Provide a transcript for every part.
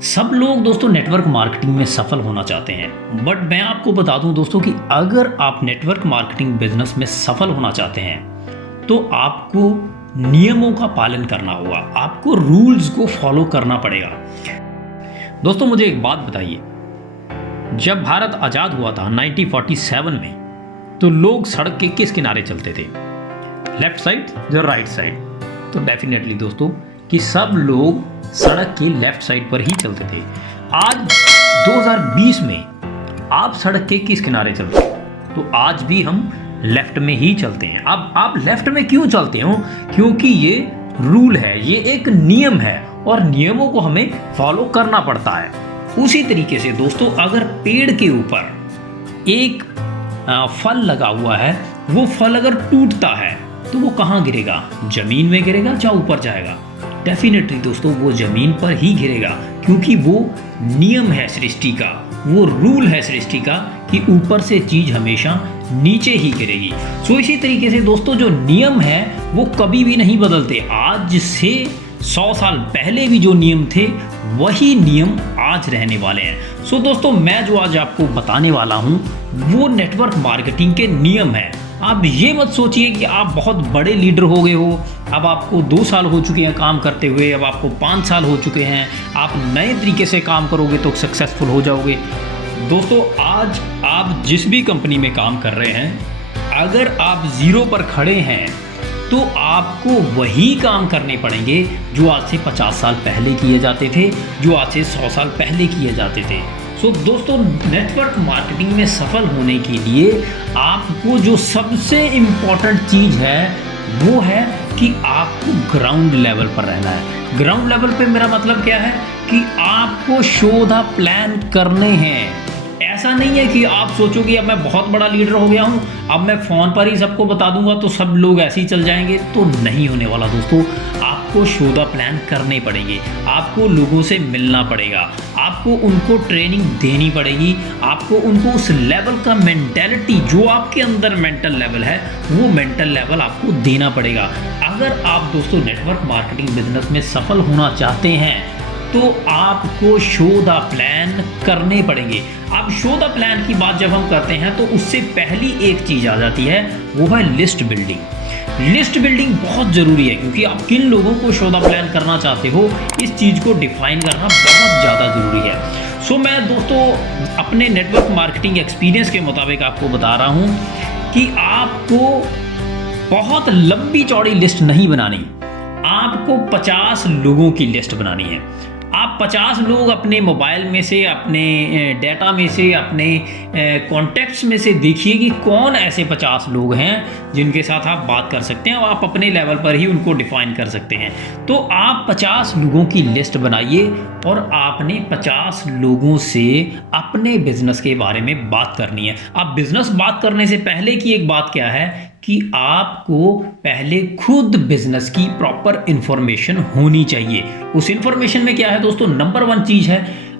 सब लोग दोस्तों नेटवर्क मार्केटिंग में सफल होना चाहते हैं, बट मैं आपको बता दूं दोस्तों कि अगर आप नेटवर्क मार्केटिंग बिजनेस में सफल होना चाहते हैं तो आपको नियमों का पालन करना होगा, आपको रूल्स को फॉलो करना पड़ेगा। दोस्तों मुझे एक बात बताइए, जब भारत आज़ाद हुआ था 1947 में, तो लोग सड़क के किस किनारे चलते थे? लेफ्ट साइड या राइट साइड? तो डेफिनेटली दोस्तों कि सब लोग सड़क की लेफ्ट साइड पर ही चलते थे। आज 2020 में आप सड़क के किस किनारे चलते हो? तो आज भी हम लेफ्ट में ही चलते हैं। अब आप लेफ्ट में क्यों चलते हो? क्योंकि ये रूल है, ये एक नियम है और नियमों को हमें फॉलो करना पड़ता है। उसी तरीके से दोस्तों अगर पेड़ के ऊपर एक फल लगा हुआ है, वो फल अगर टूटता है तो वो कहाँ गिरेगा? जमीन में गिरेगा या ऊपर जाएगा? डेफिनेटली दोस्तों वो जमीन पर ही गिरेगा, क्योंकि वो नियम है सृष्टि का, वो रूल है सृष्टि का कि ऊपर से चीज हमेशा नीचे ही गिरेगी। सो इसी तरीके से दोस्तों जो नियम है वो कभी भी नहीं बदलते। आज से 100 साल पहले भी जो नियम थे वही नियम आज रहने वाले हैं। सो दोस्तों मैं जो आज आपको बताने वाला हूँ वो नेटवर्क मार्केटिंग के नियम है। आप ये मत सोचिए कि आप बहुत बड़े लीडर हो गए हो, अब आपको 2 साल हो चुके हैं काम करते हुए, अब आपको 5 साल हो चुके हैं, आप नए तरीके से काम करोगे तो सक्सेसफुल हो जाओगे। दोस्तों आज आप जिस भी कंपनी में काम कर रहे हैं, अगर आप ज़ीरो पर खड़े हैं तो आपको वही काम करने पड़ेंगे जो आज से 50 साल पहले किए जाते थे, जो आज से 100 साल पहले किए जाते थे। सो दोस्तों नेटवर्क मार्केटिंग में सफल होने के लिए आपको जो सबसे इम्पॉर्टेंट चीज़ है वो है कि आपको ग्राउंड लेवल पर रहना है। ग्राउंड लेवल पे मेरा मतलब क्या है कि आपको शो द प्लान करने हैं। ऐसा नहीं है कि आप सोचो कि अब मैं बहुत बड़ा लीडर हो गया हूँ, अब मैं फ़ोन पर ही सबको बता दूंगा तो सब लोग ऐसे ही चल जाएंगे, तो नहीं होने वाला दोस्तों। आपको शो द प्लान करने पड़ेंगे, आपको लोगों से मिलना पड़ेगा, आपको उनको ट्रेनिंग देनी पड़ेगी, आपको उनको उस लेवल का मेंटालिटी जो आपके अंदर मेंटल लेवल है वो मेंटल लेवल आपको देना पड़ेगा। अगर आप दोस्तों नेटवर्क मार्केटिंग बिजनेस में सफल होना चाहते हैं तो आपको शो द प्लान करने पड़ेंगे। अब शो द प्लान की बात जब हम करते हैं तो उससे पहली एक चीज़ आ जाती है, वो है लिस्ट बिल्डिंग। लिस्ट बिल्डिंग बहुत ज़रूरी है, क्योंकि आप किन लोगों को शो द प्लान करना चाहते हो इस चीज़ को डिफाइन करना बहुत ज़्यादा ज़रूरी है। सो मैं दोस्तों अपने नेटवर्क मार्केटिंग एक्सपीरियंस के मुताबिक आपको बता रहा हूँ कि आपको बहुत लंबी चौड़ी लिस्ट नहीं बनानी, आपको 50 लोगों की लिस्ट बनानी है। आप 50 लोग अपने मोबाइल में से, अपने डाटा में से, अपने कॉन्टैक्ट्स में से देखिए कि कौन ऐसे 50 लोग हैं जिनके साथ आप बात कर सकते हैं, और आप अपने लेवल पर ही उनको डिफाइन कर सकते हैं। तो आप 50 लोगों की लिस्ट बनाइए और आपने 50 लोगों से अपने बिजनेस के बारे में बात करनी है। अब बिजनेस बात करने से पहले की एक बात क्या है कि आपको पहले खुद बिजनेस की प्रॉपर इंफॉर्मेशन होनी चाहिए। उस इंफॉर्मेशन में क्या है दोस्तों? नंबर 1 चीज है,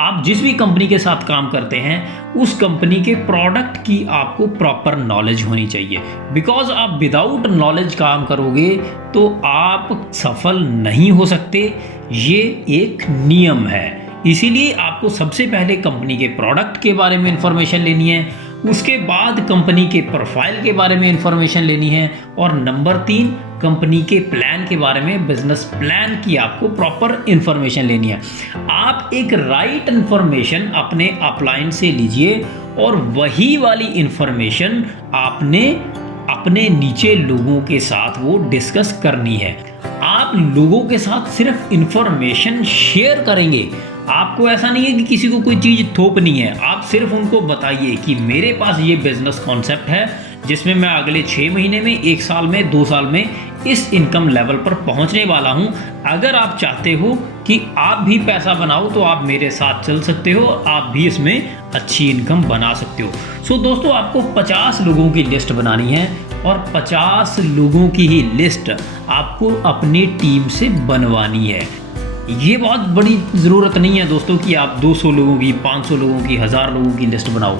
आप जिस भी कंपनी के साथ काम करते हैं उस कंपनी के प्रोडक्ट की आपको प्रॉपर नॉलेज होनी चाहिए। बिकॉज आप विदाउट नॉलेज काम करोगे तो आप सफल नहीं हो सकते, ये एक नियम है। इसीलिए आपको सबसे पहले कंपनी के प्रोडक्ट के बारे में इंफॉर्मेशन लेनी है, उसके बाद कंपनी के प्रोफाइल के बारे में इंफॉर्मेशन लेनी है, और नंबर 3 कंपनी के प्लान के बारे में, बिजनेस प्लान की आपको प्रॉपर इंफॉर्मेशन लेनी है। आप एक राइट इंफॉर्मेशन अपने अपलाइन से लीजिए और वही वाली इंफॉर्मेशन आपने अपने नीचे लोगों के साथ वो डिस्कस करनी है। आप लोगों के साथ सिर्फ इंफॉर्मेशन शेयर करेंगे, आपको ऐसा नहीं है कि किसी को कोई चीज़ थोपनी है। आप सिर्फ उनको बताइए कि मेरे पास ये बिजनेस कॉन्सेप्ट है जिसमें मैं अगले 6 महीने में, 1 साल में, 2 साल में इस इनकम लेवल पर पहुंचने वाला हूं। अगर आप चाहते हो कि आप भी पैसा बनाओ तो आप मेरे साथ चल सकते हो, आप भी इसमें अच्छी इनकम बना सकते हो। सो दोस्तों आपको 50 लोगों की लिस्ट बनानी है और 50 लोगों की ही लिस्ट आपको अपनी टीम से बनवानी है। ये बहुत बड़ी ज़रूरत नहीं है दोस्तों कि आप 200 लोगों की, 500 लोगों की, 1000 लोगों की लिस्ट बनाओ,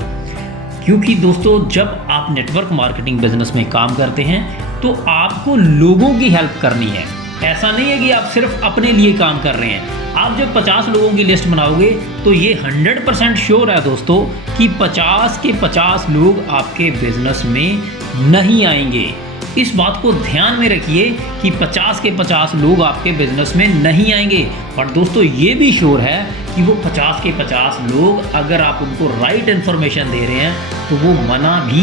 क्योंकि दोस्तों जब आप नेटवर्क मार्केटिंग बिजनेस में काम करते हैं तो आपको लोगों की हेल्प करनी है, ऐसा नहीं है कि आप सिर्फ अपने लिए काम कर रहे हैं। आप जब 50 लोगों की लिस्ट बनाओगे तो ये 100% श्योर है दोस्तों कि 50 के 50 लोग आपके बिजनेस में नहीं आएंगे। इस बात को ध्यान में रखिए कि 50 के 50 लोग आपके बिजनेस में नहीं आएंगे। और दोस्तों ये भी श्योर है कि वो 50 के 50 लोग अगर आप उनको राइट इन्फॉर्मेशन दे रहे हैं तो वो मना भी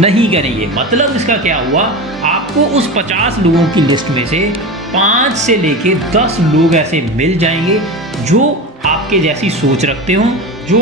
नहीं करेंगे। मतलब इसका क्या हुआ, आपको उस 50 लोगों की लिस्ट में से 5 से लेके 10 लोग ऐसे मिल जाएंगे जो आपके जैसी सोच रखते हो, जो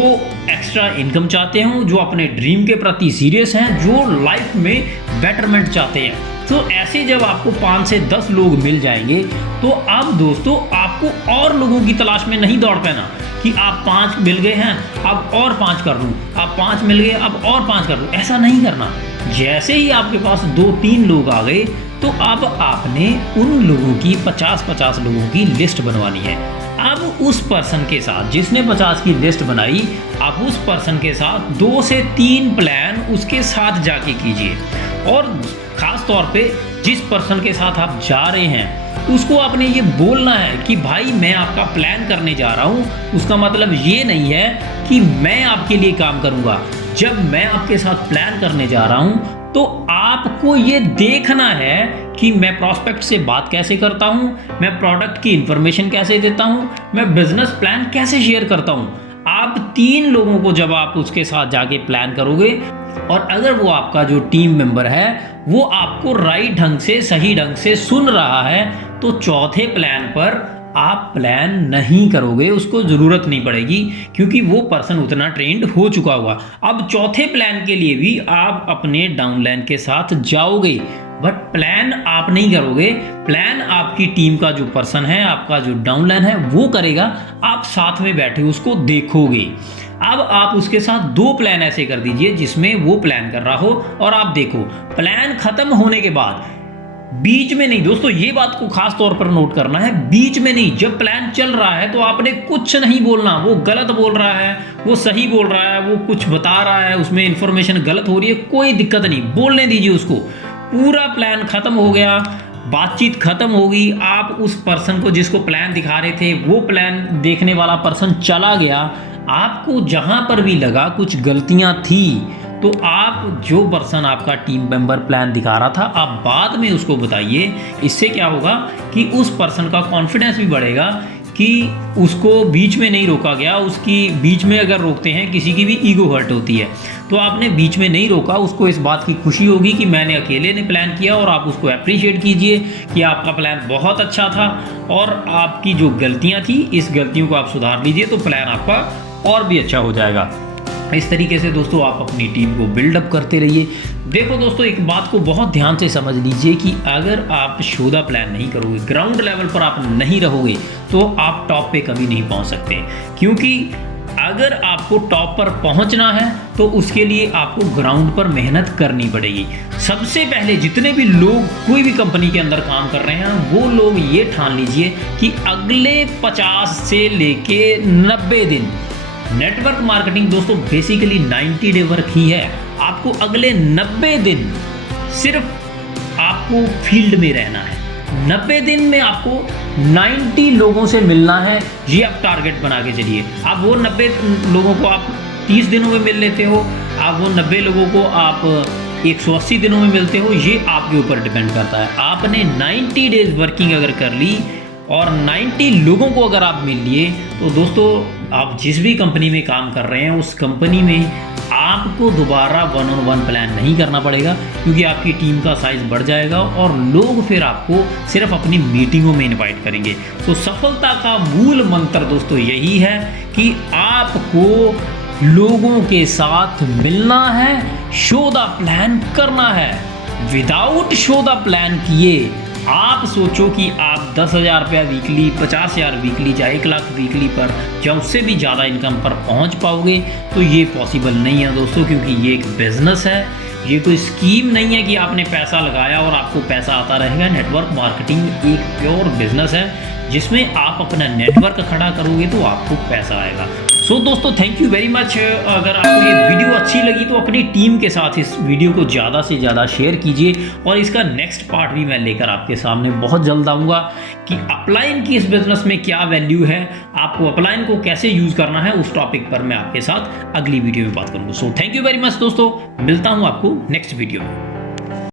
एक्स्ट्रा इनकम चाहते हो, जो अपने ड्रीम के प्रति सीरियस हैं, जो लाइफ में बेटरमेंट चाहते हैं। तो ऐसे जब आपको 5 से 10 लोग मिल जाएंगे तो अब दोस्तों आपको और लोगों की तलाश में नहीं दौड़ पाना कि आप 5 मिल गए हैं अब और 5 कर लूँ, आप 5 मिल गए अब और 5 कर लूँ। ऐसा नहीं करना। जैसे ही आपके पास 2-3 लोग आ गए तो अब आपने उन लोगों की 50-50 लोगों की लिस्ट बनवानी है। अब उस पर्सन के साथ जिसने 50 की लिस्ट बनाई, आप उस पर्सन के साथ 2 से 3 प्लान उसके साथ जाके कीजिए। और ख़ास तौर पे जिस पर्सन के साथ आप जा रहे हैं उसको आपने ये बोलना है कि भाई मैं आपका प्लान करने जा रहा हूँ। उसका मतलब ये नहीं है कि मैं आपके लिए काम करूँगा। जब मैं आपके साथ प्लान करने जा रहा हूँ तो आपको ये देखना है कि मैं प्रॉस्पेक्ट से बात कैसे करता हूँ, मैं प्रोडक्ट की इंफॉर्मेशन कैसे देता हूँ, मैं बिजनेस प्लान कैसे शेयर करता हूँ। आप 3 लोगों को जब आप उसके साथ जाके प्लान करोगे और अगर वो आपका जो टीम मेंबर है वो आपको राइट ढंग से सही ढंग से सुन रहा है तो चौथे प्लान पर आप प्लान नहीं करोगे, उसको ज़रूरत नहीं पड़ेगी क्योंकि वो पर्सन उतना ट्रेंड हो चुका होगा। अब चौथे प्लान के लिए भी आप अपने डाउनलाइन के साथ जाओगे बट प्लान आप नहीं करोगे। प्लान आपकी टीम का जो पर्सन है, आपका जो डाउनलाइन है वो करेगा, आप साथ में बैठे उसको देखोगे। अब आप उसके साथ 2 प्लान ऐसे कर दीजिए जिसमें वो प्लान कर रहा हो और आप देखो। प्लान खत्म होने के बाद बीच में नहीं दोस्तों, ये बात को खास तौर पर नोट करना है, बीच में नहीं। जब प्लान चल रहा है तो आपने कुछ नहीं बोलना। वो गलत बोल रहा है, वो सही बोल रहा है, वो कुछ बता रहा है, उसमें इंफॉर्मेशन गलत हो रही है, कोई दिक्कत नहीं, बोलने दीजिए उसको। पूरा प्लान खत्म हो गया, बातचीत खत्म होगी, आप उस पर्सन को जिसको प्लान दिखा रहे थे वो प्लान देखने वाला पर्सन चला गया। आपको जहां पर भी लगा कुछ गलतियां थी तो आप जो पर्सन आपका टीम मेंबर प्लान दिखा रहा था आप बाद में उसको बताइए। इससे क्या होगा कि उस पर्सन का कॉन्फिडेंस भी बढ़ेगा कि उसको बीच में नहीं रोका गया। उसकी बीच में अगर रोकते हैं किसी की भी ईगो हर्ट होती है, तो आपने बीच में नहीं रोका, उसको इस बात की खुशी होगी कि मैंने अकेले ने प्लान किया। और आप उसको अप्रिशिएट कीजिए कि आपका प्लान बहुत अच्छा था और आपकी जो गलतियां थी इस गलतियों को आप सुधार लीजिए तो प्लान आपका और भी अच्छा हो जाएगा। इस तरीके से दोस्तों आप अपनी टीम को बिल्डअप करते रहिए। देखो दोस्तों, एक बात को बहुत ध्यान से समझ लीजिए कि अगर आप शोधा प्लान नहीं करोगे, ग्राउंड लेवल पर आप नहीं रहोगे तो आप टॉप पे कभी नहीं पहुंच सकते। क्योंकि अगर आपको टॉप पर पहुंचना है तो उसके लिए आपको ग्राउंड पर मेहनत करनी पड़ेगी। सबसे पहले जितने भी लोग कोई भी कंपनी के अंदर काम कर रहे हैं वो लोग ये ठान लीजिए कि अगले 50 से लेके 90 दिन नेटवर्क मार्केटिंग दोस्तों बेसिकली 90 डे वर्क ही है। आपको अगले 90 दिन सिर्फ आपको फील्ड में रहना है। 90 दिन में आपको 90 लोगों से मिलना है, ये आप टारगेट बना के चलिए। आप वो 90 लोगों को आप 30 दिनों में मिल लेते हो, आप वो 90 लोगों को आप 180 दिनों में मिलते हो, ये आपके ऊपर डिपेंड करता है। आपने 90 डेज वर्किंग अगर कर ली और 90 लोगों को अगर आप मिल लिए तो दोस्तों आप जिस भी कंपनी में काम कर रहे हैं उस कंपनी में आपको दोबारा 1-on-1 प्लान नहीं करना पड़ेगा क्योंकि आपकी टीम का साइज बढ़ जाएगा और लोग फिर आपको सिर्फ अपनी मीटिंगों में इनवाइट करेंगे। तो सफलता का मूल मंत्र दोस्तों यही है कि आपको लोगों के साथ मिलना है, शो द प्लान करना है। विदाउट शो द प्लान किए आप सोचो कि आप 10,000 रुपया वीकली, 50,000 वीकली, या 1 लाख वीकली पर या उससे भी ज़्यादा इनकम पर पहुंच पाओगे तो ये पॉसिबल नहीं है दोस्तों, क्योंकि ये एक बिजनेस है, ये कोई स्कीम नहीं है कि आपने पैसा लगाया और आपको पैसा आता रहेगा। नेटवर्क मार्केटिंग एक प्योर बिजनेस है जिसमें आप अपना नेटवर्क खड़ा करोगे तो आपको पैसा आएगा। सो दोस्तों, थैंक यू वेरी मच। अगर आपको ये वीडियो अच्छी लगी तो अपनी टीम के साथ इस वीडियो को ज़्यादा से ज़्यादा शेयर कीजिए, और इसका नेक्स्ट पार्ट भी मैं लेकर आपके सामने बहुत जल्द आऊँगा कि अपलाइन की इस बिजनेस में क्या वैल्यू है, आपको अपलाइन को कैसे यूज़ करना है, उस टॉपिक पर मैं आपके साथ अगली वीडियो में बात करूँगा। So thank you very much दोस्तों, मिलता हूँ आपको नेक्स्ट वीडियो में।